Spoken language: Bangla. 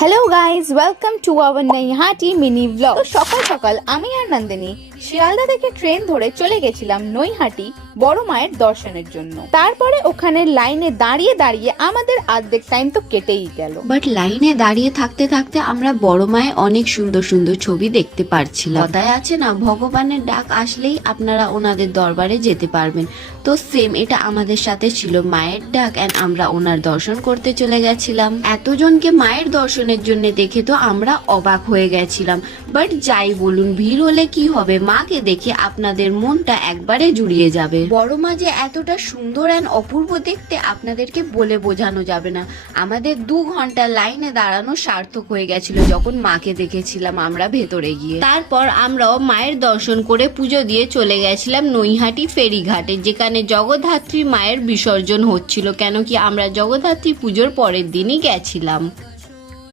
Hello guys, welcome to our Naihati mini blog. তো সকাল সকাল আমি আর নন্দিনী শিয়ালদা থেকে ট্রেন ধরে চলে গেছিলাম নৈহাটি বড় মায়ের দর্শনের জন্য। তারপরে ওখানে লাইনে দাঁড়িয়ে দাঁড়িয়ে আমাদের অর্ধেক টাইম তো কেটেই গেল। বাট লাইনে দাঁড়িয়ে থাকতে থাকতে আমরা বড় মায়ের অনেক সুন্দর সুন্দর ছবি দেখতে পারছিলাম। কথায় আছে না, ভগবানের ডাক আসলেই আপনারা ওনাদের দরবারে যেতে পারবেন। তো সেম এটা আমাদের সাথে ছিল, মায়ের ডাক এন্ড আমরা ওনার দর্শন করতে চলে গেছিলাম। এতজনকে মায়ের দর্শনের জন্য দেখে তো আমরা অবাক হয়ে গেছিলাম। বাট যাই বলুন, ভিড় হলে কি হবে, মাকে দেখে আপনাদের মনটা একবারে জুড়িয়ে যাবে। বড় মা যে এতটা সুন্দর এন্ড অপূর্ব দেখতে আপনাদেরকে বলে বোঝানো যাবে না। আমাদের 2 ঘন্টা লাইনে দাঁড়ানো সার্থক হয়ে গেছিল যখন মাকে দেখেছিলাম আমরা ভেতরে গিয়ে। তারপর আমরাও মায়ের দর্শন করে পুজো দিয়ে চলে গেছিলাম নৈহাটি ফেরিঘাটে, যেখানে জগদ্ধাত্রী মায়ের বিসর্জন হচ্ছিল, কেন কি আমরা জগদ্ধাত্রী পুজোর পরের দিনই গেছিলাম।